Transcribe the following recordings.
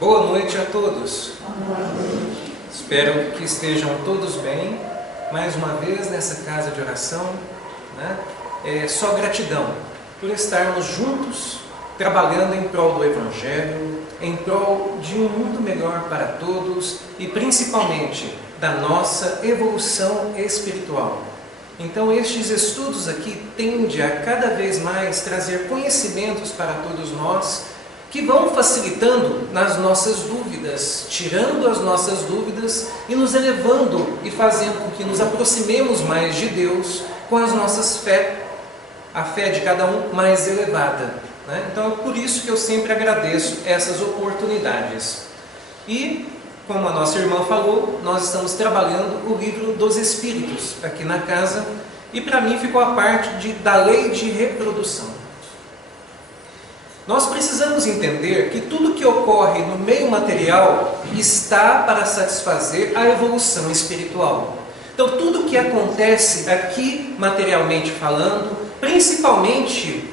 Boa noite a todos. Espero que estejam todos bem. Mais uma vez nessa casa de oração, né? Só gratidão por estarmos juntos, trabalhando em prol do Evangelho, em prol de um mundo melhor para todos e principalmente da nossa evolução espiritual. Então estes estudos aqui tendem a cada vez mais trazer conhecimentos para todos nós, que vão facilitando nas nossas dúvidas, tirando as nossas dúvidas e nos elevando e fazendo com que nos aproximemos mais de Deus com as nossas fé, a fé de cada um mais elevada, né? Então é por isso que eu sempre agradeço essas oportunidades. E, como a nossa irmã falou, nós estamos trabalhando o livro dos Espíritos aqui na casa, e para mim ficou a parte da lei de reprodução. Nós precisamos entender que tudo que ocorre no meio material está para satisfazer a evolução espiritual. Então tudo que acontece aqui, materialmente falando, principalmente,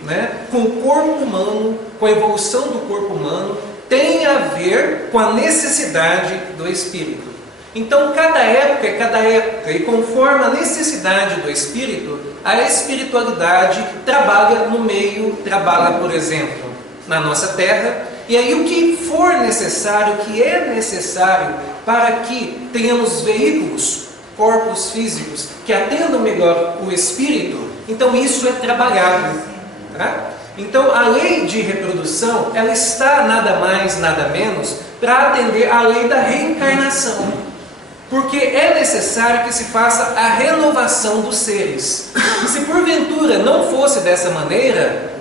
com o corpo humano, com a evolução do corpo humano, tem a ver com a necessidade do espírito. Então cada época é cada época, e conforme a necessidade do espírito, a espiritualidade trabalha no meio, trabalha, por exemplo, na nossa terra, e aí o que for necessário, o que é necessário para que tenhamos veículos, corpos físicos, que atendam melhor o espírito, então isso é trabalhado, tá? Então a lei de reprodução, ela está nada mais, nada menos, para atender à lei da reencarnação, porque é necessário que se faça a renovação dos seres. E se porventura não fosse dessa maneira,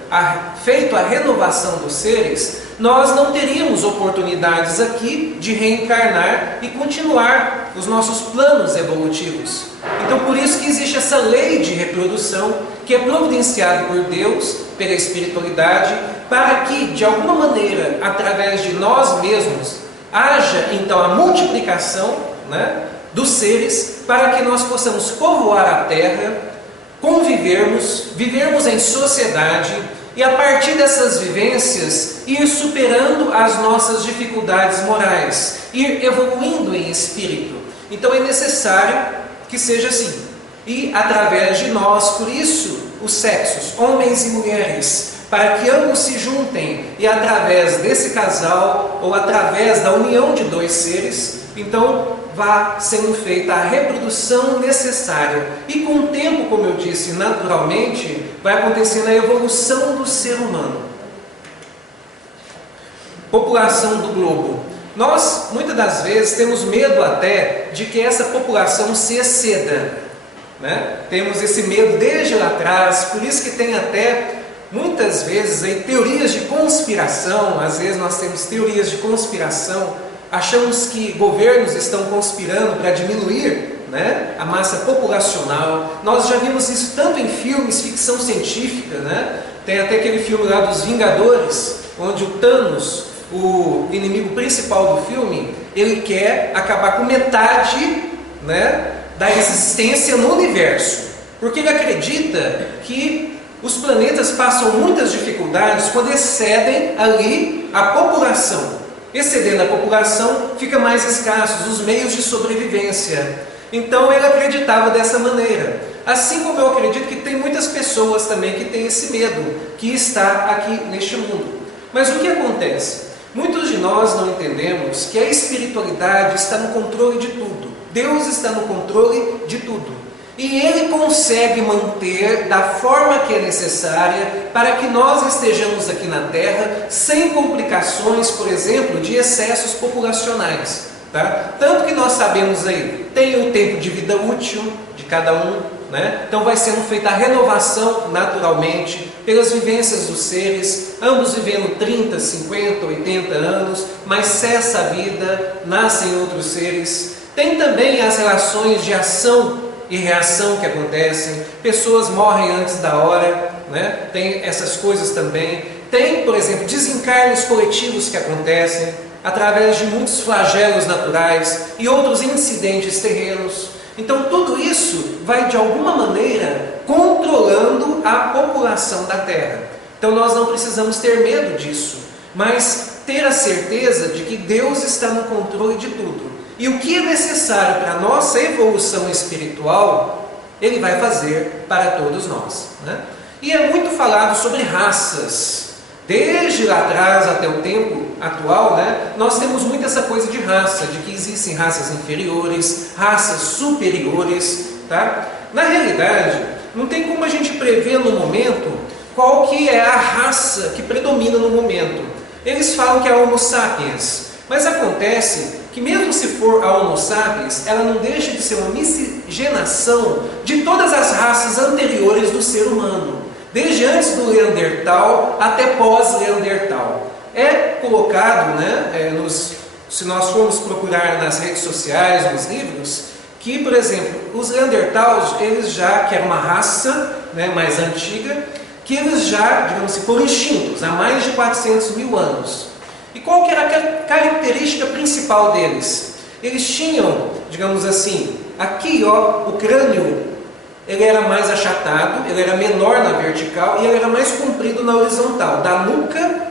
feito a renovação dos seres, nós não teríamos oportunidades aqui de reencarnar e continuar os nossos planos evolutivos. Então por isso que existe essa lei de reprodução, que é providenciada por Deus, pela espiritualidade, para que de alguma maneira, através de nós mesmos, haja então a multiplicação, dos seres, para que nós possamos povoar a terra, convivermos, vivermos em sociedade, e a partir dessas vivências, ir superando as nossas dificuldades morais, ir evoluindo em espírito. Então é necessário que seja assim. E através de nós, por isso, os sexos, homens e mulheres, para que ambos se juntem, e através desse casal, ou através da união de dois seres, então vá sendo feita a reprodução necessária. E com o tempo, como eu disse, naturalmente, vai acontecendo a evolução do ser humano. População do globo. Nós, muitas das vezes, temos medo até de que essa população se exceda, Temos esse medo desde lá atrás, por isso que tem até, muitas vezes, aí, teorias de conspiração. Às vezes nós temos teorias de conspiração, achamos que governos estão conspirando para diminuir a massa populacional. Nós já vimos isso tanto em filmes, ficção científica, Tem até aquele filme lá dos Vingadores, onde o Thanos, o inimigo principal do filme, ele quer acabar com metade, da existência no universo, porque ele acredita que os planetas passam muitas dificuldades quando excedem ali a população. Excedendo a população, fica mais escassos os meios de sobrevivência. Então ele acreditava dessa maneira. Assim como eu acredito que tem muitas pessoas também que têm esse medo, que está aqui neste mundo. Mas o que acontece? Muitos de nós não entendemos que a espiritualidade está no controle de tudo. Deus está no controle de tudo. E Ele consegue manter da forma que é necessária para que nós estejamos aqui na Terra sem complicações, por exemplo, de excessos populacionais. Tanto que nós sabemos aí, tem o tempo de vida útil de cada um, Então vai sendo feita a renovação naturalmente, pelas vivências dos seres, ambos vivendo 30, 50, 80 anos, mas cessa a vida, nascem outros seres. Tem também as relações de ação e reação que acontecem, pessoas morrem antes da hora, Tem essas coisas também. Tem, por exemplo, desencarnes coletivos que acontecem através de muitos flagelos naturais e outros incidentes terrenos. Então tudo isso vai de alguma maneira controlando a população da Terra. Então nós não precisamos ter medo disso, mas ter a certeza de que Deus está no controle de tudo. E o que é necessário para a nossa evolução espiritual, Ele vai fazer para todos nós, né? E é muito falado sobre raças. Desde lá atrás até o tempo atual, né, nós temos muito essa coisa de raça, de que existem raças inferiores, raças superiores, tá? Na realidade, não tem como a gente prever no momento qual que é a raça que predomina no momento. Eles falam que é a Homo sapiens, mas acontece que mesmo se for a Homo sapiens, ela não deixa de ser uma miscigenação de todas as raças anteriores do ser humano. Desde antes do Neandertal até pós-Neandertal. É colocado, né, se nós formos procurar nas redes sociais, nos livros, que, por exemplo, os Neandertals, eles já, que era uma raça, né, mais antiga, que eles já, digamos assim, foram extintos há mais de 400 mil anos. E qual que era a característica principal deles? Eles tinham, digamos assim, aqui ó, o crânio, ele era mais achatado, ele era menor na vertical e ele era mais comprido na horizontal, da nuca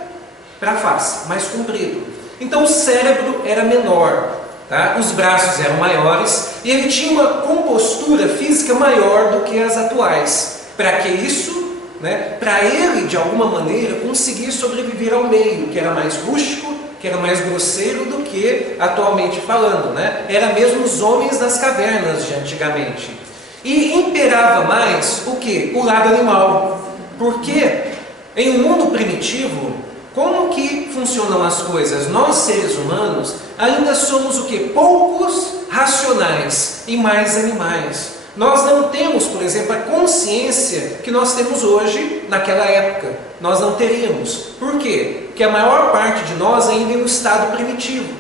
para a face, mais comprido. Então o cérebro era menor, tá? Os braços eram maiores e ele tinha uma compostura física maior do que as atuais. Para que isso? Né? Para ele, de alguma maneira, conseguir sobreviver ao meio, que era mais rústico, que era mais grosseiro do que atualmente falando, né? Era mesmo os homens das cavernas de antigamente. E imperava mais o que? O lado animal. Porque em um mundo primitivo, como que funcionam as coisas? Nós, seres humanos, ainda somos o que? Poucos racionais e mais animais. Nós não temos, por exemplo, a consciência que nós temos hoje naquela época. Nós não teríamos. Por quê? Porque a maior parte de nós ainda é no estado primitivo.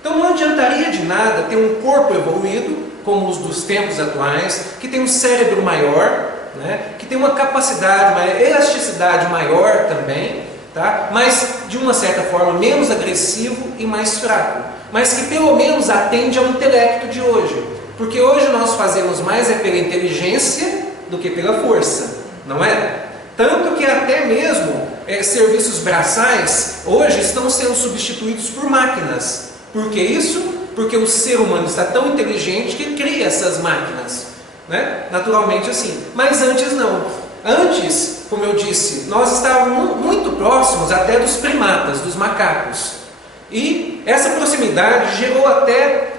Então não adiantaria de nada ter um corpo evoluído, como os dos tempos atuais, que tem um cérebro maior, né, que tem uma capacidade, uma elasticidade maior também, tá, mas de uma certa forma menos agressivo e mais fraco, mas que pelo menos atende ao intelecto de hoje, porque hoje nós fazemos mais é pela inteligência do que pela força, não é? Tanto que até mesmo serviços braçais hoje estão sendo substituídos por máquinas. Por que isso? Porque o ser humano está tão inteligente que cria essas máquinas, né? Naturalmente assim. Mas antes não. Antes, como eu disse, nós estávamos muito próximos até dos primatas, dos macacos. E essa proximidade gerou até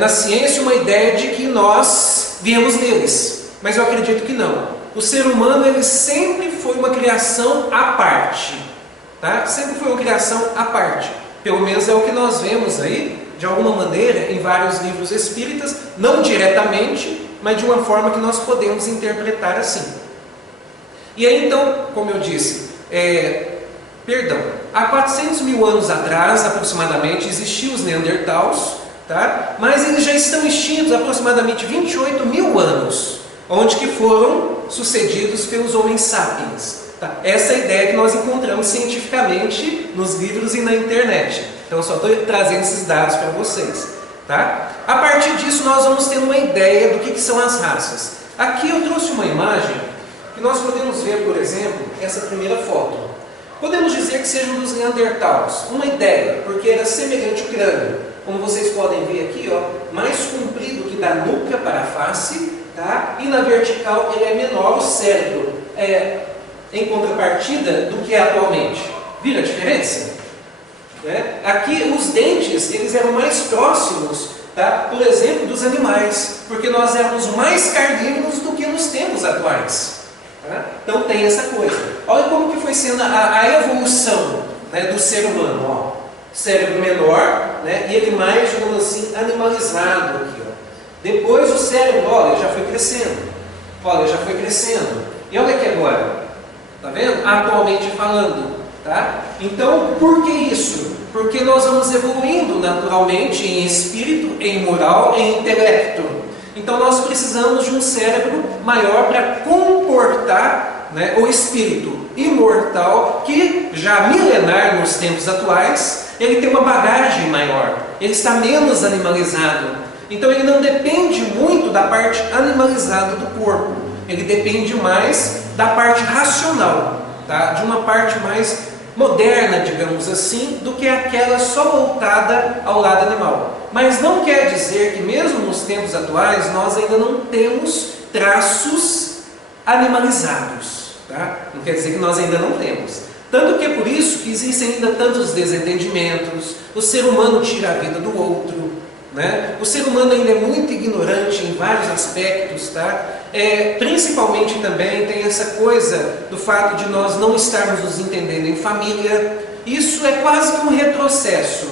na ciência uma ideia de que nós viemos deles. Mas eu acredito que não. O ser humano ele sempre foi uma criação à parte, tá? Sempre foi uma criação à parte. Pelo menos é o que nós vemos aí, de alguma maneira, em vários livros espíritas, não diretamente, mas de uma forma que nós podemos interpretar assim. E aí então, como eu disse, há 400 mil anos atrás, aproximadamente, existiam os Neandertals, tá? Mas eles já estão extintos há aproximadamente 28 mil anos, onde que foram sucedidos pelos Homo sapiens. Tá? Essa é a ideia que nós encontramos cientificamente nos livros e na internet. Então eu só estou trazendo esses dados para vocês. Tá? A partir disso nós vamos ter uma ideia do que são as raças. Aqui eu trouxe uma imagem que nós podemos ver, por exemplo, essa primeira foto. Podemos dizer que seja um dos Neandertals. Uma ideia, porque era semelhante ao crânio. Como vocês podem ver aqui, ó, mais comprido que da nuca para a face, tá? E na vertical ele é menor, o cérebro em contrapartida do que é atualmente. Vira a diferença? Aqui os dentes eles eram mais próximos, tá? Por exemplo, dos animais, porque nós éramos mais carnívoros do que nos tempos atuais. Tá? Então tem essa coisa. Olha como que foi sendo a evolução, né, do ser humano. Ó. Cérebro menor, né, e ele mais, digamos assim, animalizado aqui. Ó. Depois o cérebro, olha, já foi crescendo. Olha, já foi crescendo. E olha aqui agora. Tá vendo? Atualmente falando. Tá? Então, por que isso? Porque nós vamos evoluindo naturalmente em espírito, em moral, em intelecto. Então nós precisamos de um cérebro maior para comportar, né, o espírito imortal que, já milenar nos tempos atuais, ele tem uma bagagem maior, ele está menos animalizado. Então ele não depende muito da parte animalizada do corpo, ele depende mais da parte racional, tá? De uma parte mais moderna, digamos assim, do que aquela só voltada ao lado animal. Mas não quer dizer que mesmo nos tempos atuais nós ainda não temos traços animalizados. Tá? Não quer dizer que nós ainda não temos. Tanto que é por isso que existem ainda tantos desentendimentos, o ser humano tira a vida do outro, né? O ser humano ainda é muito ignorante em vários aspectos, tá? Principalmente também tem essa coisa do fato de nós não estarmos nos entendendo em família. Isso é quase que um retrocesso,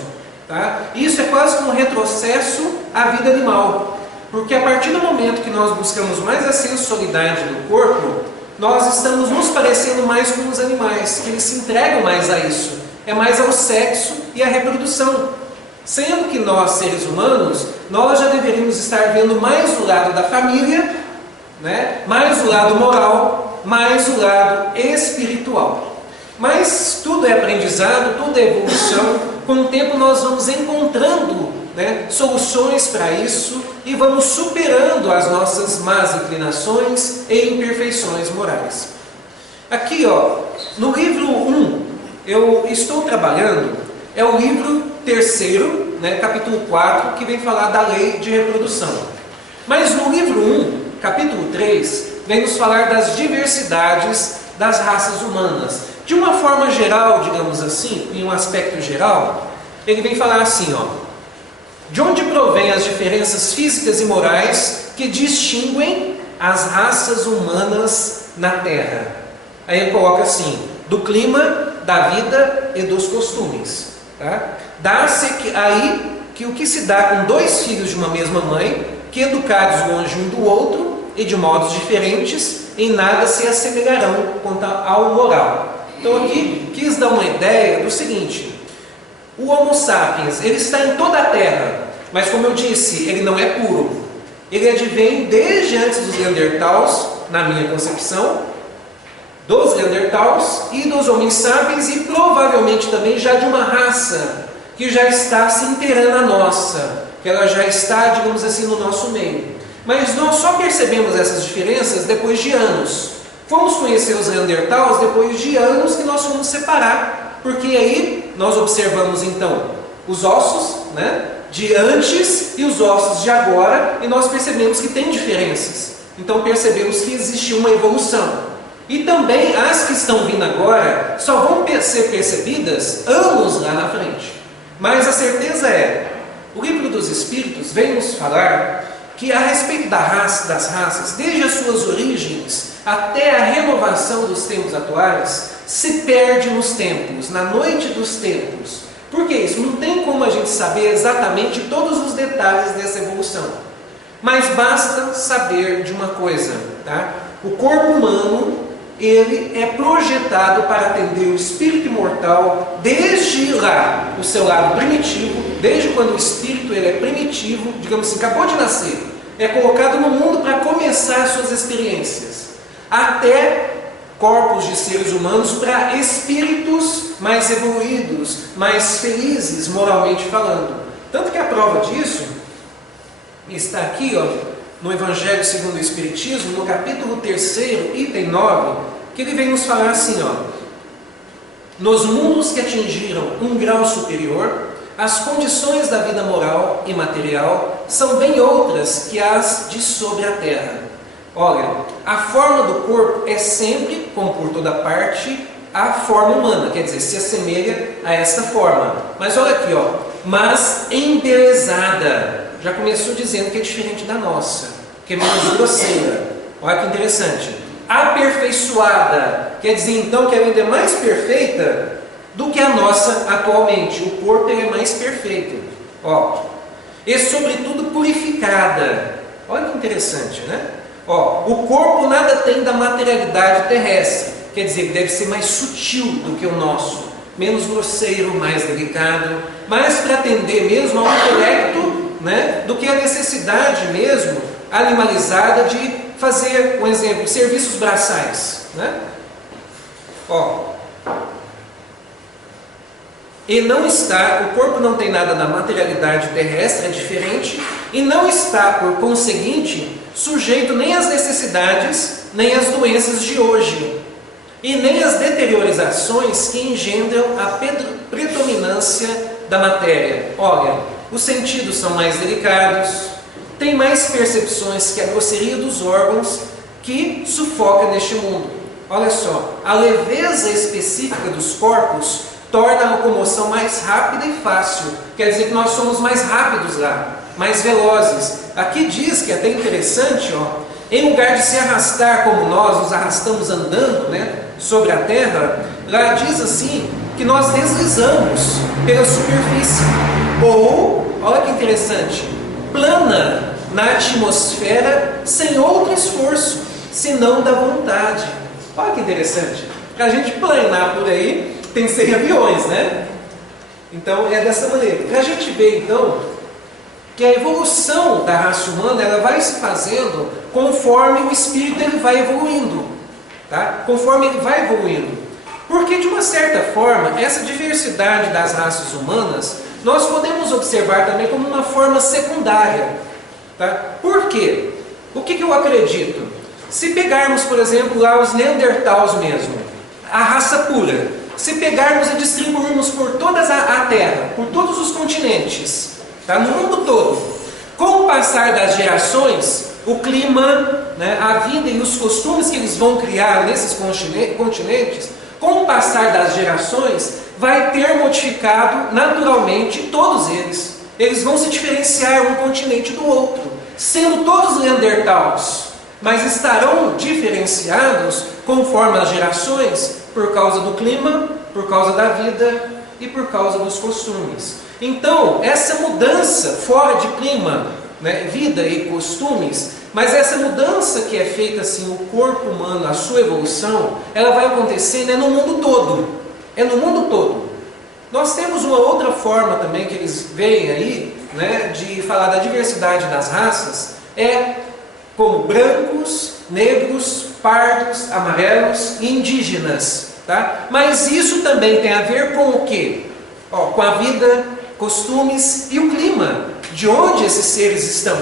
tá? Isso é quase que um retrocesso à vida animal, porque a partir do momento que nós buscamos mais a sensualidade do corpo, nós estamos nos parecendo mais com os animais, que eles se entregam mais a isso, é mais ao sexo e à reprodução. Sendo que nós, seres humanos, nós já deveríamos estar vendo mais o lado da família, né? Mais o lado moral, mais o lado espiritual. Mas tudo é aprendizado, tudo é evolução. Com o tempo nós vamos encontrando, né, soluções para isso e vamos superando as nossas más inclinações e imperfeições morais. Aqui, no livro 1, eu estou trabalhando, é o livro 3º, né, capítulo 4, que vem falar da lei de reprodução. Mas no livro 1, capítulo 3, vem nos falar das diversidades das raças humanas. De uma forma geral, digamos assim, em um aspecto geral, ele vem falar assim, de onde provém as diferenças físicas e morais que distinguem as raças humanas na Terra? Aí ele coloca assim, do clima, da vida e dos costumes. Tá? Dá-se aí que o que se dá com 2 filhos de uma mesma mãe, que educados longe um do outro e de modos diferentes, em nada se assemelharão quanto ao moral. Então aqui quis dar uma ideia do seguinte: o Homo sapiens, ele está em toda a Terra, mas como eu disse, ele não é puro. Ele advém desde antes dos Neandertals, na minha concepção, dos Neandertals e dos Homo sapiens, e provavelmente também já de uma raça que já está se inteirando a nossa, que ela já está, digamos assim, no nosso meio. Mas nós só percebemos essas diferenças depois de anos. Fomos conhecer os Neandertals depois de anos que nós fomos separar, porque aí nós observamos então os ossos, né, de antes e os ossos de agora, e nós percebemos que tem diferenças. Então percebemos que existe uma evolução. E também as que estão vindo agora só vão ser percebidas anos lá na frente. Mas a certeza é, o livro dos Espíritos vem nos falar que a respeito das raças, desde as suas origens até a renovação dos tempos atuais, se perde nos tempos, na noite dos tempos. Por que isso? Não tem como a gente saber exatamente todos os detalhes dessa evolução. Mas basta saber de uma coisa, tá? O corpo humano, ele é projetado para atender o espírito imortal desde lá, o seu lado primitivo, desde quando o espírito ele é primitivo, digamos assim, acabou de nascer, é colocado no mundo para começar as suas experiências, até corpos de seres humanos para espíritos mais evoluídos, mais felizes, moralmente falando. Tanto que a prova disso está aqui, no Evangelho segundo o Espiritismo, no capítulo 3º, item 9, que ele vem nos falar assim, nos mundos que atingiram um grau superior, as condições da vida moral e material são bem outras que as de sobre a terra. Olha, a forma do corpo é sempre, como por toda parte, a forma humana, quer dizer, se assemelha a esta forma. Mas olha aqui, mas embelezada. Já começou dizendo que é diferente da nossa, que é menos grosseira. Olha que interessante. Aperfeiçoada, quer dizer então que ela ainda é mais perfeita do que a nossa atualmente. O corpo ele é mais perfeito. E sobretudo purificada. Olha que interessante, né? O corpo nada tem da materialidade terrestre, quer dizer, ele deve ser mais sutil do que o nosso, menos grosseiro, mais delicado, mais para atender mesmo ao intelecto, né, do que a necessidade mesmo animalizada de fazer, um exemplo, serviços braçais, né? E não está, o corpo não tem nada da materialidade terrestre, é diferente, e não está, por conseguinte, sujeito nem às necessidades, nem às doenças de hoje. e nem as deteriorizações que engendram a predominância da matéria. Olha, os sentidos são mais delicados, tem mais percepções que a grosseria dos órgãos que sufoca neste mundo. Olha só, a leveza específica dos corpos torna a locomoção mais rápida e fácil. Quer dizer que nós somos mais rápidos lá, mais velozes. Aqui diz que é até interessante, ó, em lugar de se arrastar como nós nos arrastamos andando, né, sobre a terra, lá diz assim que nós deslizamos pela superfície. Ou, olha que interessante, plana na atmosfera sem outro esforço, senão da vontade. Olha que interessante. Para a gente planar por aí, tem que ser aviões, né? Então é dessa maneira. Para a gente ver então que a evolução da raça humana ela vai se fazendo conforme o espírito ele vai evoluindo, tá? Conforme ele vai evoluindo. Porque de uma certa forma essa diversidade das raças humanas nós podemos observar também como uma forma secundária, tá? Por quê? O que eu acredito? Se pegarmos, por exemplo, lá os Neandertals mesmo, a raça pura, se pegarmos e distribuirmos por toda a Terra, por todos os continentes, tá? No mundo todo, com o passar das gerações, o clima, né, a vida e os costumes que eles vão criar nesses continentes, com o passar das gerações, vai ter modificado naturalmente todos eles. Eles vão se diferenciar um continente do outro, sendo todos Neandertals, mas estarão diferenciados conforme as gerações, por causa do clima, por causa da vida e por causa dos costumes. Então, essa mudança fora de clima, né, vida e costumes, mas essa mudança que é feita assim, o corpo humano, a sua evolução, ela vai acontecer, né, no mundo todo. É no mundo todo. Nós temos uma outra forma também que eles veem aí, né, de falar da diversidade das raças, é como brancos, negros, pardos, amarelos e indígenas. Tá? Mas isso também tem a ver com o quê? Ó, com a vida, costumes e o clima, de onde esses seres estão.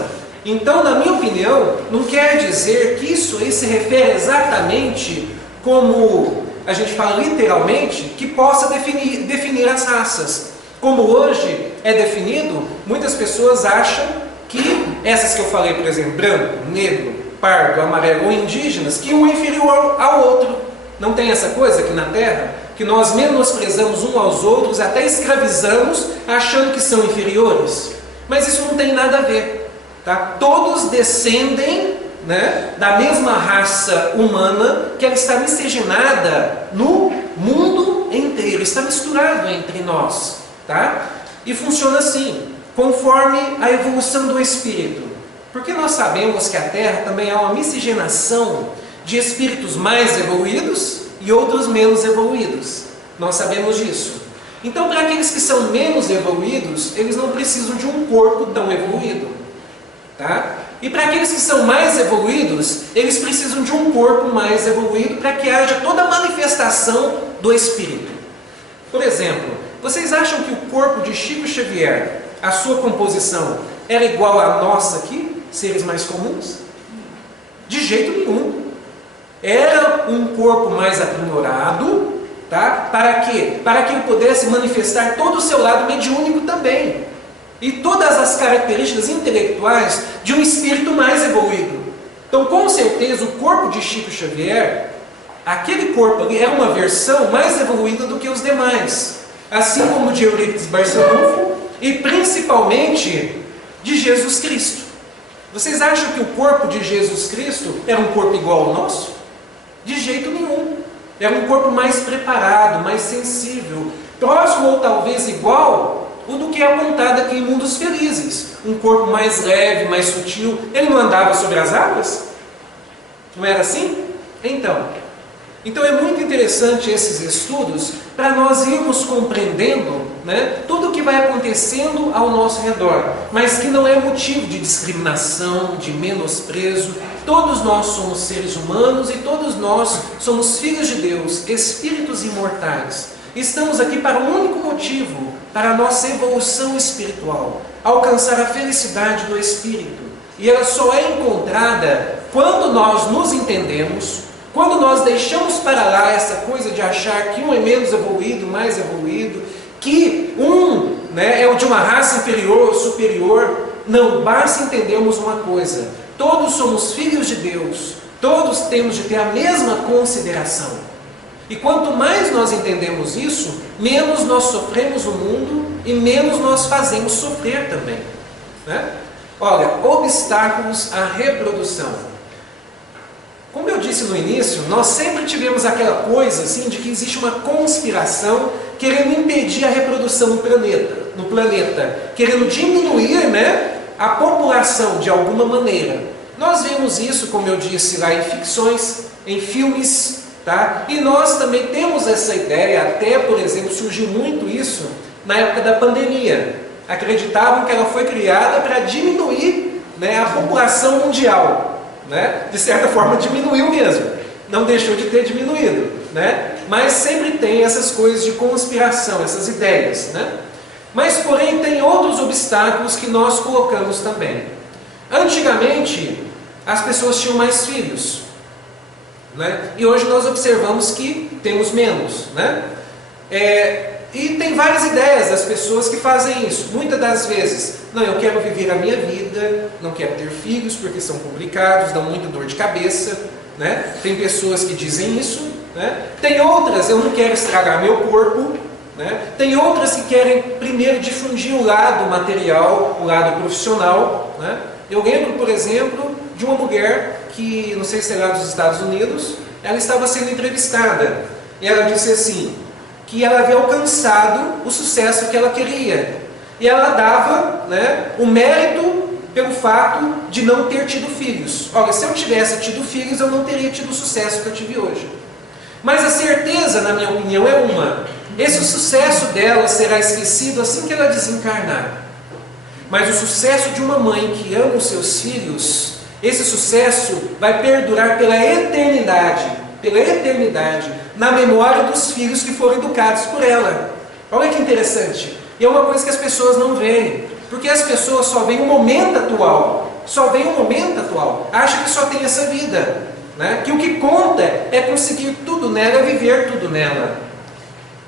Então, na minha opinião, não quer dizer que isso aí se refere exatamente como a gente fala literalmente, que possa definir as raças. Como hoje é definido, muitas pessoas acham que essas que eu falei, por exemplo, branco, negro, pardo, amarelo ou indígenas, que um é inferior ao outro. Não tem essa coisa aqui na Terra? Que nós menosprezamos uns aos outros, até escravizamos, achando que são inferiores. Mas isso não tem nada a ver. Tá? Todos descendem, né, da mesma raça humana, que ela está miscigenada no mundo inteiro, está misturado entre nós. Tá? E funciona assim, conforme a evolução do espírito. Porque nós sabemos que a Terra também é uma miscigenação de espíritos mais evoluídos e outros menos evoluídos. Nós sabemos disso. Então, para aqueles que são menos evoluídos, eles não precisam de um corpo tão evoluído. Tá? E para aqueles que são mais evoluídos, eles precisam de um corpo mais evoluído para que haja toda a manifestação do espírito. Por exemplo, vocês acham que o corpo de Chico Xavier, a sua composição, era igual à nossa aqui, seres mais comuns? De jeito nenhum. Era um corpo mais aprimorado, tá? Para quê? Para que ele pudesse manifestar todo o seu lado mediúnico também. E todas as características intelectuais de um espírito mais evoluído. Então, com certeza, o corpo de Chico Xavier, aquele corpo ali é uma versão mais evoluída do que os demais. Assim como de Eurípides Barçanufo e principalmente de Jesus Cristo. Vocês acham que o corpo de Jesus Cristo era um corpo igual ao nosso? De jeito nenhum. Era um corpo mais preparado, mais sensível, próximo ou talvez igual o do que é apontado aqui em Mundos Felizes. Um corpo mais leve, mais sutil. Ele não andava sobre as águas? Não era assim? Então é muito interessante esses estudos para nós irmos compreendendo, né, tudo o que vai acontecendo ao nosso redor, mas que não é motivo de discriminação, de menosprezo. Todos nós somos seres humanos e todos nós somos filhos de Deus, espíritos imortais. Estamos aqui para um único motivo, para a nossa evolução espiritual, alcançar a felicidade do espírito. E ela só é encontrada quando nós nos entendemos, Quando nós deixamos para lá essa coisa de achar que um é menos evoluído, mais evoluído, que um, né, é o de uma raça inferior ou superior, não, basta entendermos uma coisa: todos somos filhos de Deus, todos temos de ter a mesma consideração. E quanto mais nós entendemos isso, menos nós sofremos o mundo e menos nós fazemos sofrer também, né? Olha, obstáculos à reprodução. Como eu disse no início, nós sempre tivemos aquela coisa assim de que existe uma conspiração querendo impedir a reprodução no planeta, querendo diminuir, né, a população de alguma maneira. Nós vemos isso, como eu disse, lá em ficções, em filmes, tá? E nós também temos essa ideia, até, por exemplo, surgiu muito isso na época da pandemia. Acreditavam que ela foi criada para diminuir, né, a população mundial. Né? De certa forma diminuiu mesmo, não deixou de ter diminuído, né? Mas sempre tem essas coisas de conspiração, essas ideias, né? Mas porém tem outros obstáculos que nós colocamos também. Antigamente as pessoas tinham mais filhos, né? E hoje nós observamos que temos menos, né? E tem várias ideias das pessoas que fazem isso. Muitas das vezes, não, eu quero viver a minha vida, não quero ter filhos porque são complicados, dão muita dor de cabeça, né? Tem pessoas que dizem isso, né? Tem outras, eu não quero estragar meu corpo, né? Tem outras que querem primeiro difundir o lado material, o lado profissional, né? Eu lembro, por exemplo, de uma mulher que, não sei se é lá dos Estados Unidos, ela estava sendo entrevistada e ela disse assim, que ela havia alcançado o sucesso que ela queria. E ela dava, né, o mérito pelo fato de não ter tido filhos. Olha, se eu tivesse tido filhos, eu não teria tido o sucesso que eu tive hoje. Mas a certeza, na minha opinião, é uma: esse sucesso dela será esquecido assim que ela desencarnar. Mas o sucesso de uma mãe que ama os seus filhos, esse sucesso vai perdurar pela eternidade, na memória dos filhos que foram educados por ela. Olha que interessante. E é uma coisa que as pessoas não veem, porque as pessoas só veem o momento atual, acham que só tem essa vida, né? Que o que conta é conseguir tudo nela, viver tudo nela.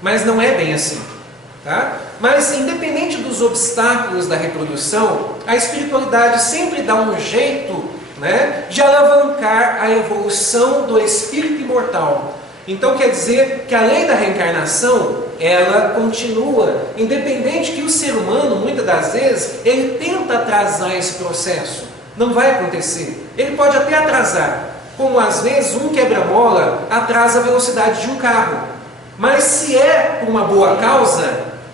Mas não é bem assim, tá? Mas independente dos obstáculos da reprodução, a espiritualidade sempre dá um jeito, né, de alavancar a evolução do espírito imortal. Então quer dizer que a lei da reencarnação, ela continua, independente que o ser humano, muitas das vezes, ele tenta atrasar esse processo. Não vai acontecer. Ele pode até atrasar, como às vezes um quebra-mola atrasa a velocidade de um carro. Mas se é por uma boa causa,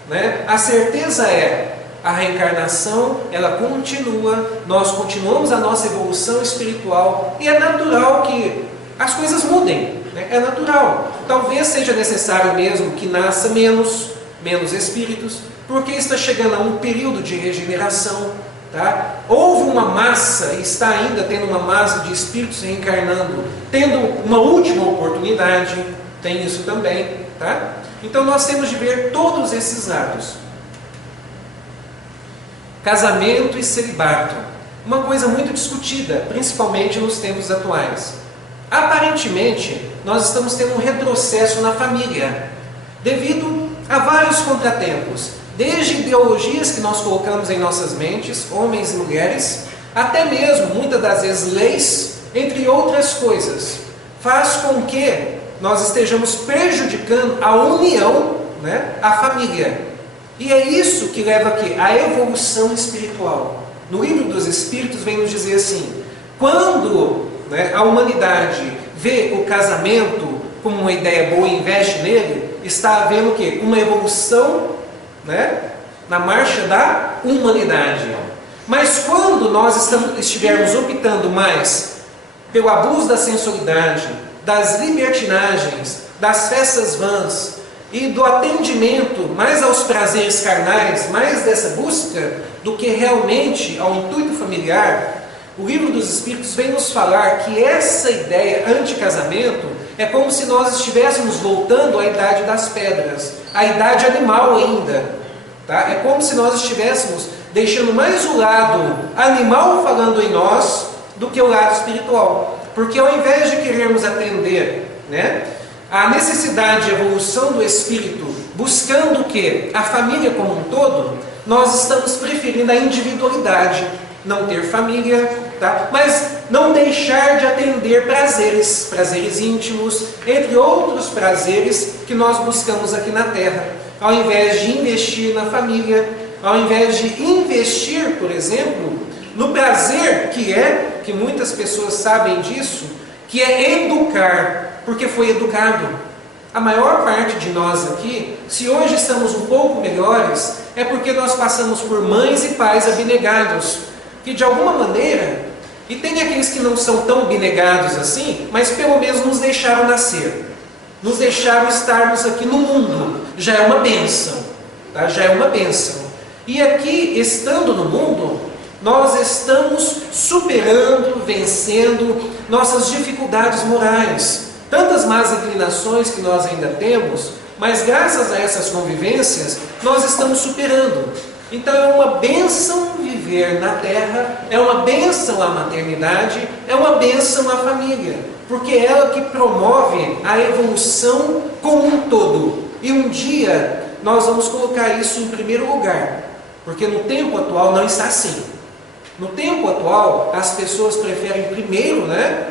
né, a certeza é: a reencarnação, ela continua, nós continuamos a nossa evolução espiritual, e é natural que as coisas mudem, né? É natural. Talvez seja necessário mesmo que nasça menos espíritos, porque está chegando a um período de regeneração, tá? Houve uma massa, e está ainda tendo uma massa de espíritos reencarnando, tendo uma última oportunidade, tem isso também, tá? Então nós temos de ver todos esses lados. Casamento e celibato, uma coisa muito discutida, principalmente nos tempos atuais. Aparentemente, nós estamos tendo um retrocesso na família, devido a vários contratempos, desde ideologias que nós colocamos em nossas mentes, homens e mulheres, até mesmo, muitas das vezes, leis, entre outras coisas, faz com que nós estejamos prejudicando a união, né, a família. E é isso que leva aqui à evolução espiritual. No Livro dos Espíritos vem nos dizer assim: quando, né, a humanidade vê o casamento como uma ideia boa e investe nele, está havendo o quê? Uma evolução, né, na marcha da humanidade. Mas quando nós estivermos optando mais pelo abuso da sensualidade, das libertinagens, das festas vãs e do atendimento mais aos prazeres carnais, mais dessa busca do que realmente ao intuito familiar, o Livro dos Espíritos vem nos falar que essa ideia anti-casamento é como se nós estivéssemos voltando à idade das pedras, à idade animal ainda, tá? É como se nós estivéssemos deixando mais o lado animal falando em nós do que o lado espiritual. Porque ao invés de querermos atender, né, a necessidade de evolução do espírito, buscando o quê? A família como um todo, nós estamos preferindo a individualidade, não ter família, tá? Mas não deixar de atender prazeres íntimos, entre outros prazeres que nós buscamos aqui na Terra. Ao invés de investir na família, ao invés de investir, por exemplo, no prazer que muitas pessoas sabem disso, que é educar, porque foi educado. A maior parte de nós aqui, se hoje estamos um pouco melhores, é porque nós passamos por mães e pais abnegados, que de alguma maneira, e tem aqueles que não são tão abnegados assim, mas pelo menos nos deixaram nascer, nos deixaram estarmos aqui no mundo, já é uma bênção, tá? Já é uma bênção. E aqui, estando no mundo, nós estamos superando, vencendo nossas dificuldades morais. Tantas más inclinações que nós ainda temos, mas graças a essas convivências, nós estamos superando. Então é uma bênção viver na Terra, é uma bênção a maternidade, é uma bênção a família, porque é ela que promove a evolução como um todo. E um dia nós vamos colocar isso em primeiro lugar, porque no tempo atual não está assim. No tempo atual, as pessoas preferem primeiro, né,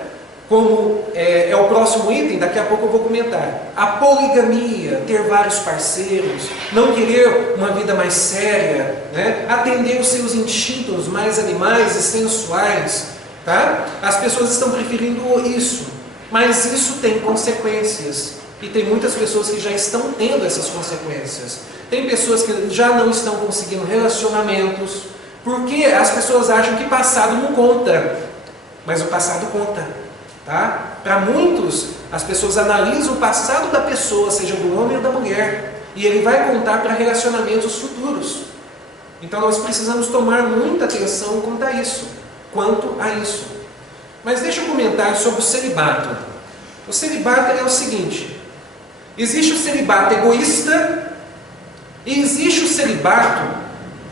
como é o próximo item, daqui a pouco eu vou comentar, a poligamia, ter vários parceiros, não querer uma vida mais séria, né, atender os seus instintos mais animais e sensuais, tá? As pessoas estão preferindo isso, mas isso tem consequências, e tem muitas pessoas que já estão tendo essas consequências. Tem pessoas que já não estão conseguindo relacionamentos, porque as pessoas acham que passado não conta, mas o passado conta, tá? Para muitos, as pessoas analisam o passado da pessoa, seja do homem ou da mulher, e ele vai contar para relacionamentos futuros. Então nós precisamos tomar muita atenção quanto a isso. Mas deixa eu comentar sobre o celibato. O celibato é o seguinte: existe o celibato egoísta e existe o celibato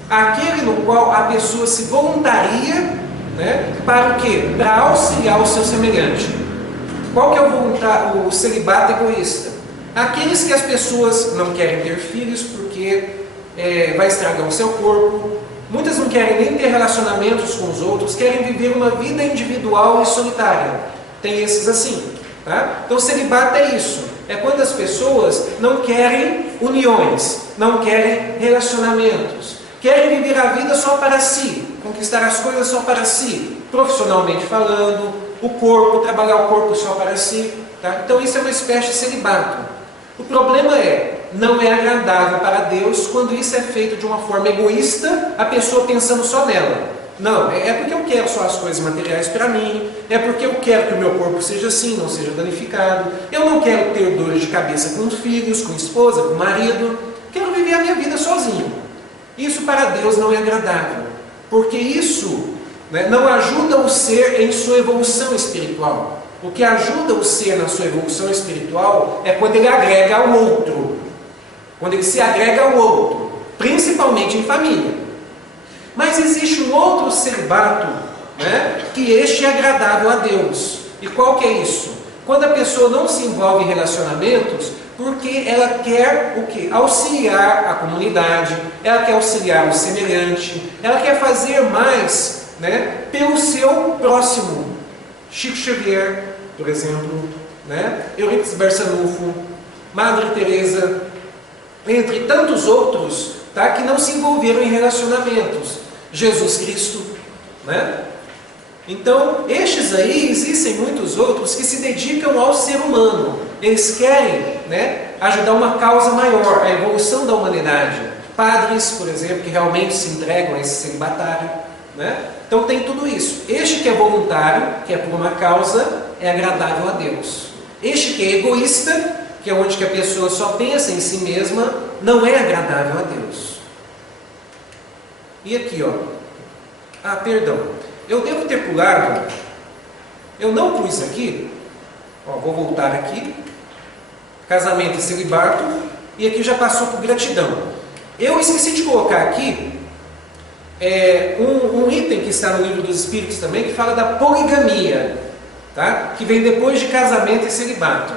aquele no qual a pessoa se voluntaria, né, para o quê? Para auxiliar o seu semelhante. Qual que é o celibato egoísta? Aqueles que as pessoas não querem ter filhos porque vai estragar o seu corpo. Muitas não querem nem ter relacionamentos com os outros, querem viver uma vida individual e solitária. Tem esses assim, tá? Então o celibato é isso. É quando as pessoas não querem uniões, não querem relacionamentos. Querem viver a vida só para si, conquistar as coisas só para si, profissionalmente falando, o corpo, trabalhar o corpo só para si. Tá? Então isso é uma espécie de celibato. O problema não é agradável para Deus quando isso é feito de uma forma egoísta, a pessoa pensando só nela. Não, é porque eu quero só as coisas materiais para mim, é porque eu quero que o meu corpo seja assim, não seja danificado, eu não quero ter dores de cabeça com os filhos, com a esposa, com o marido, quero viver a minha vida sozinho. Isso para Deus não é agradável, porque isso, né, não ajuda o ser em sua evolução espiritual. O que ajuda o ser na sua evolução espiritual é quando ele agrega ao outro, quando ele se agrega ao outro, principalmente em família. Mas existe um outro celibato, né, que este é agradável a Deus. E qual que é isso? Quando a pessoa não se envolve em relacionamentos porque ela quer o quê? Auxiliar a comunidade, ela quer auxiliar o semelhante, ela quer fazer mais, né, pelo seu próximo. Chico Xavier, por exemplo, né, Eurípides Barçanufo, Madre Teresa, entre tantos outros, tá, que não se envolveram em relacionamentos. Jesus Cristo, né? Então, estes aí, existem muitos outros que se dedicam ao ser humano. Eles querem, né, ajudar uma causa maior, a evolução da humanidade. Padres, por exemplo, que realmente se entregam a esse celibatário, né? Então tem tudo isso. Este que é voluntário, que é por uma causa, é agradável a Deus. Este que é egoísta, que é onde que a pessoa só pensa em si mesma, não é agradável a Deus. E aqui, ó. Perdão. Eu devo ter pulado. Eu não pus aqui. Ó, vou voltar aqui. Casamento e celibato. E aqui já passou por gratidão. Eu esqueci de colocar aqui um item que está no Livro dos Espíritos também, que fala da poligamia. tá? Que vem depois de casamento e celibato.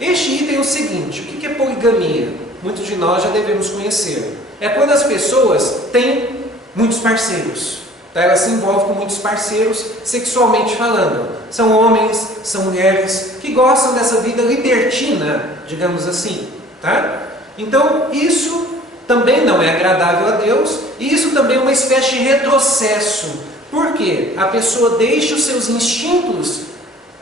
Este item é o seguinte: o que é poligamia? Muitos de nós já devemos conhecer. É quando as pessoas têm muitos parceiros. Tá? Elas se envolvem com muitos parceiros, sexualmente falando. São homens, são mulheres que gostam dessa vida libertina, digamos assim. Tá? Então, isso também não é agradável a Deus, e isso também é uma espécie de retrocesso. Por quê? A pessoa deixa os seus instintos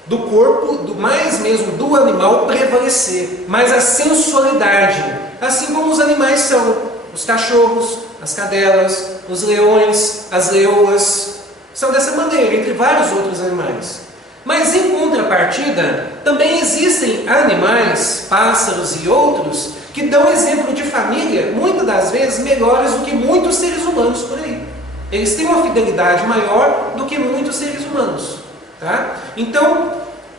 do corpo, do mais mesmo do animal, prevalecer, mas a sensualidade, assim como os animais são, os cachorros, as cadelas, os leões, as leoas, são dessa maneira, entre vários outros animais. Mas em contrapartida, também existem animais, pássaros e outros, que dão exemplo de família, muitas das vezes melhores do que muitos seres humanos por aí. Eles têm uma fidelidade maior do que muitos seres humanos. Tá? Então,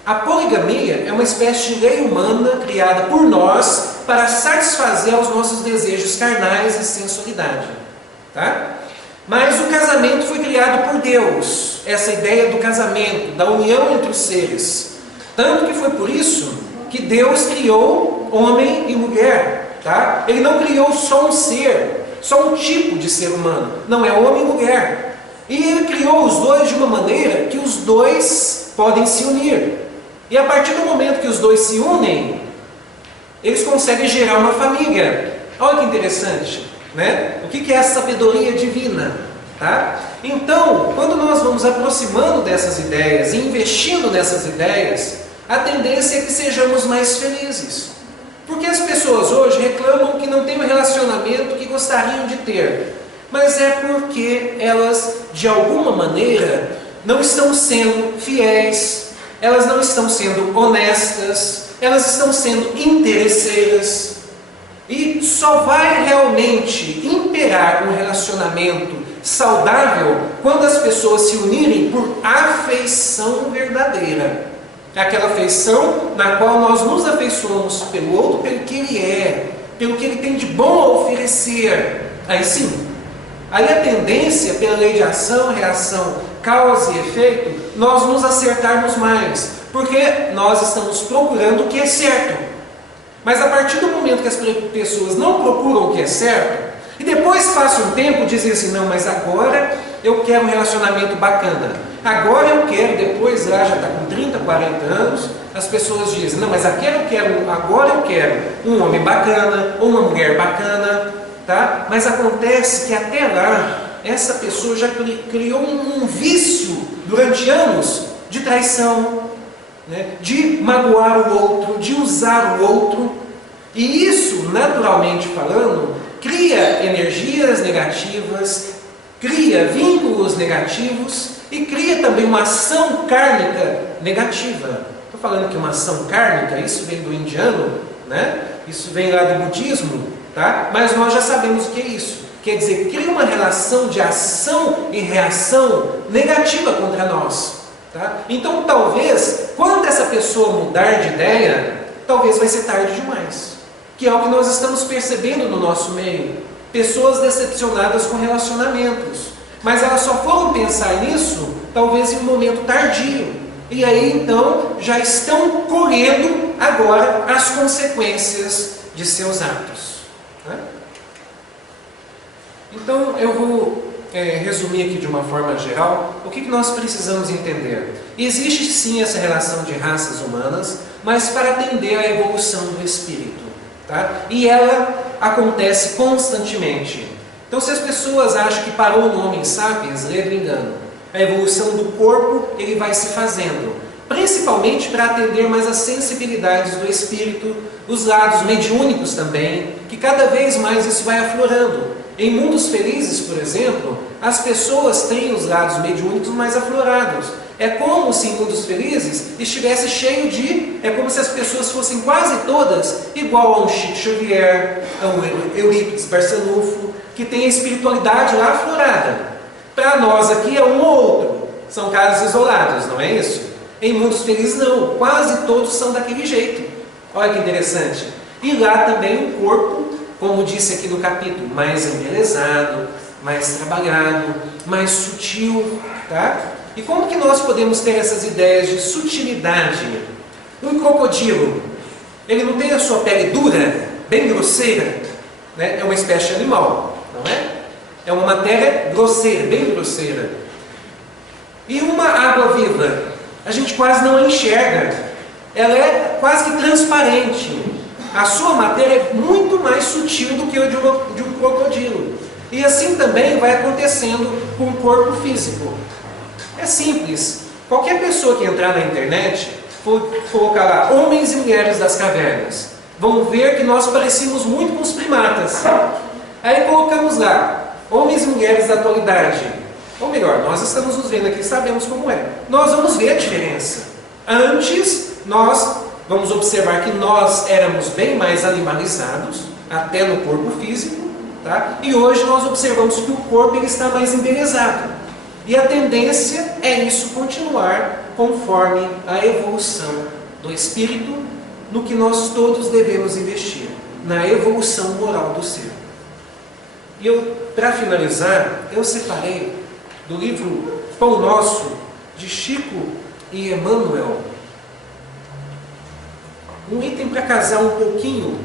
a poligamia é uma espécie de lei humana criada por nós para satisfazer os nossos desejos carnais e sensualidade. Tá? Mas o casamento foi criado por Deus, essa ideia do casamento, da união entre os seres. Tanto que foi por isso que Deus criou homem e mulher. Tá? Ele não criou só um ser, só um tipo de ser humano. Não, é homem e mulher. E Ele criou os dois de uma maneira que os dois podem se unir. E a partir do momento que os dois se unem, eles conseguem gerar uma família. Olha que interessante, né? O que é a sabedoria divina? Tá? Então, quando nós vamos aproximando dessas ideias e investindo nessas ideias, a tendência é que sejamos mais felizes. Porque as pessoas hoje reclamam que não têm o relacionamento que gostariam de ter. Mas é porque elas, de alguma maneira, não estão sendo fiéis, elas não estão sendo honestas, elas estão sendo interesseiras. E só vai realmente imperar um relacionamento saudável quando as pessoas se unirem por afeição verdadeira. Aquela afeição na qual nós nos afeiçoamos pelo outro, pelo que ele é, pelo que ele tem de bom a oferecer. Aí sim. Aí a tendência, pela lei de ação, reação, causa e efeito, nós nos acertarmos mais, porque nós estamos procurando o que é certo. Mas a partir do momento que as pessoas não procuram o que é certo, e depois passa um tempo dizem assim, não, mas agora eu quero um relacionamento bacana. Agora eu quero, depois lá já está com 30, 40 anos, as pessoas dizem, não, mas agora eu quero um homem bacana, ou uma mulher bacana. Tá? Mas acontece que até lá, essa pessoa já criou um vício durante anos de traição, né? De magoar o outro, de usar o outro. E isso, naturalmente falando, cria energias negativas, cria vínculos negativos e cria também uma ação kármica negativa. Estou falando que uma ação kármica, isso vem do indiano, né? Isso vem lá do budismo. Tá? Mas nós já sabemos o que é isso. Quer dizer, cria uma relação de ação e reação negativa contra nós. Tá? Então, talvez, quando essa pessoa mudar de ideia, talvez vai ser tarde demais. Que é o que nós estamos percebendo no nosso meio. Pessoas decepcionadas com relacionamentos. Mas elas só foram pensar nisso, talvez em um momento tardio. E aí, então, já estão colhendo agora as consequências de seus atos. Então eu vou resumir aqui de uma forma geral o que nós precisamos entender. Existe sim essa relação de raças humanas, mas para atender à evolução do espírito. Tá? E ela acontece constantemente. Então se as pessoas acham que parou no Homo sapiens, leva engano. A evolução do corpo ele vai se fazendo. Principalmente para atender mais as sensibilidades do espírito, os lados mediúnicos também, que cada vez mais isso vai aflorando. Em mundos felizes, por exemplo, as pessoas têm os lados mediúnicos mais aflorados. É como se em mundos felizes estivesse cheio de... É como se as pessoas fossem quase todas igual a um Chico Xavier, a um Eurípides Barçanufo, que tem a espiritualidade lá aflorada. Para nós aqui é um ou outro. São casos isolados, não é isso? Em mundos felizes não, quase todos são daquele jeito. Olha que interessante. E lá também o corpo, como disse aqui no capítulo, mais embelezado, mais trabalhado, mais sutil, tá? E como que nós podemos ter essas ideias de sutilidade? Um crocodilo, ele não tem a sua pele dura, bem grosseira, né? É uma espécie de animal, não é? É uma matéria grosseira, bem grosseira. E uma água-viva, a gente quase não a enxerga. Ela é quase que transparente. A sua matéria é muito mais sutil do que a de um crocodilo. E assim também vai acontecendo com o corpo físico. É simples. Qualquer pessoa que entrar na internet, for colocar lá homens e mulheres das cavernas, vão ver que nós parecemos muito com os primatas. Aí colocamos lá, homens e mulheres da atualidade. Ou melhor, nós estamos nos vendo aqui e sabemos como é. Nós vamos ver a diferença. Antes, nós vamos observar que nós éramos bem mais animalizados, até no corpo físico, tá? E hoje nós observamos que o corpo ele está mais embelezado. E a tendência é isso continuar conforme a evolução do espírito, no que nós todos devemos investir, na evolução moral do ser. E para finalizar, eu separei do livro Pão Nosso, de Chico e Emmanuel, um item para casar um pouquinho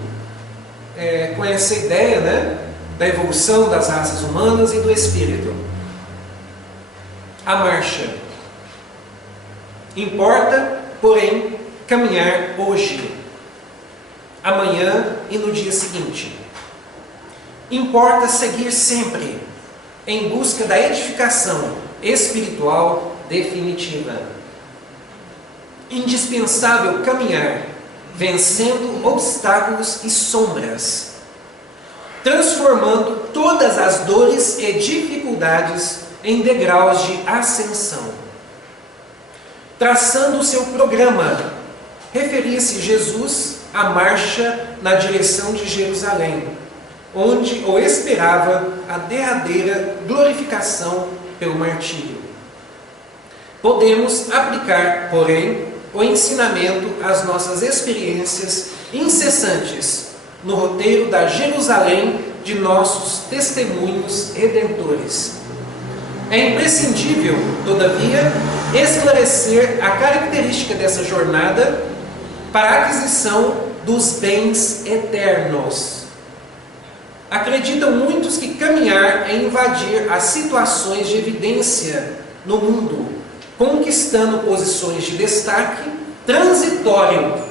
com essa ideia, né, da evolução das raças humanas e do espírito. A marcha. Importa, porém, caminhar hoje, amanhã e no dia seguinte. Importa seguir sempre em busca da edificação espiritual definitiva. Indispensável caminhar, vencendo obstáculos e sombras, transformando todas as dores e dificuldades em degraus de ascensão. Traçando o seu programa, referia-se Jesus à marcha na direção de Jerusalém, onde o esperava a derradeira glorificação pelo martírio. Podemos aplicar, porém, o ensinamento às nossas experiências incessantes no roteiro da Jerusalém de nossos testemunhos redentores. É imprescindível, todavia, esclarecer a característica dessa jornada para a aquisição dos bens eternos. Acreditam muitos que caminhar é invadir as situações de evidência no mundo, conquistando posições de destaque transitório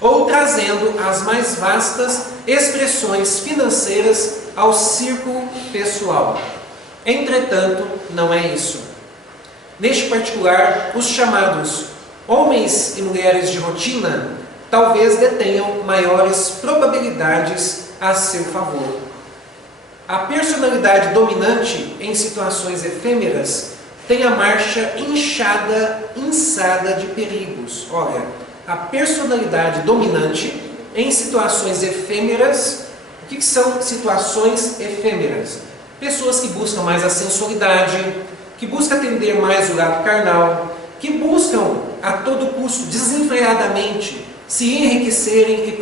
ou trazendo as mais vastas expressões financeiras ao círculo pessoal. Entretanto, não é isso. Neste particular, os chamados homens e mulheres de rotina talvez detenham maiores probabilidades a seu favor. A personalidade dominante em situações efêmeras tem a marcha inçada de perigos. Olha, a personalidade dominante em situações efêmeras. O que são situações efêmeras? Pessoas que buscam mais a sensualidade, que buscam atender mais o lado carnal, que buscam a todo custo, desenfreadamente, se enriquecerem e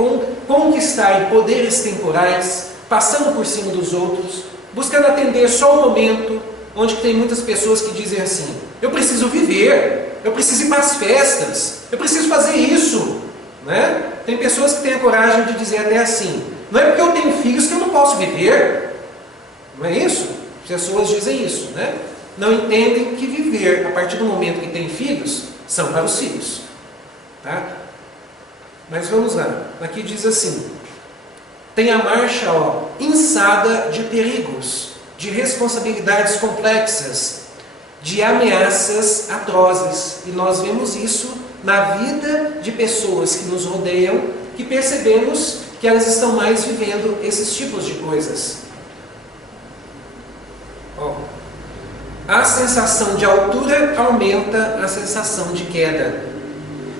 conquistarem poderes temporais, passando por cima dos outros, buscando atender só o momento, onde tem muitas pessoas que dizem assim: eu preciso viver, eu preciso ir para as festas, eu preciso fazer isso, né? Tem pessoas que têm a coragem de dizer até assim: não é porque eu tenho filhos que eu não posso viver. Não é isso? As pessoas dizem isso, né? Não entendem que viver, a partir do momento que tem filhos, são para os filhos, tá? Mas vamos lá, aqui diz assim: tem a marcha inçada de perigos, de responsabilidades complexas, de ameaças atrozes. E nós vemos isso na vida de pessoas que nos rodeiam, que percebemos que elas estão mais vivendo esses tipos de coisas. A sensação de altura aumenta a sensação de queda.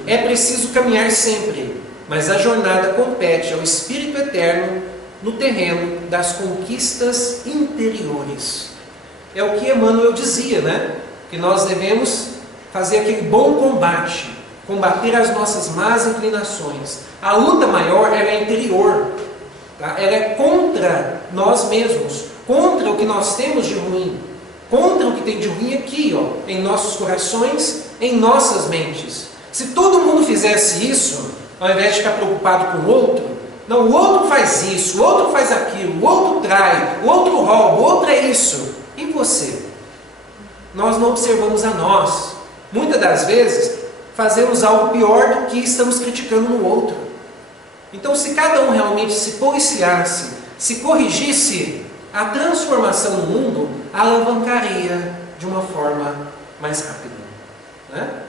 É preciso caminhar sempre, mas a jornada compete ao Espírito Eterno no terreno das conquistas interiores. É o que Emmanuel dizia, né? Que nós devemos fazer aquele bom combate, combater as nossas más inclinações. A luta maior ela é interior, tá? Ela é contra nós mesmos, contra o que nós temos de ruim, contra o que tem de ruim aqui, ó, em nossos corações, em nossas mentes. Se todo mundo fizesse isso, ao invés de ficar preocupado com o outro, não, o outro faz isso, o outro faz aquilo, o outro trai, o outro rouba, o outro é isso. E você? Nós não observamos a nós. Muitas das vezes, fazemos algo pior do que estamos criticando no outro. Então, se cada um realmente se policiasse, se corrigisse, a transformação no mundo alavancaria de uma forma mais rápida. Né?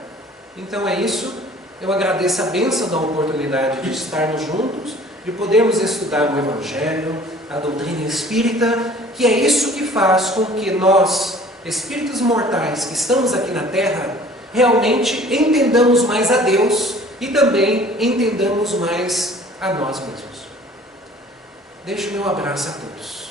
Então é isso. Eu agradeço a bênção da oportunidade de estarmos juntos, de podermos estudar o Evangelho, a doutrina espírita, que é isso que faz com que nós, espíritos mortais que estamos aqui na Terra, realmente entendamos mais a Deus e também entendamos mais a nós mesmos. Deixo meu abraço a todos.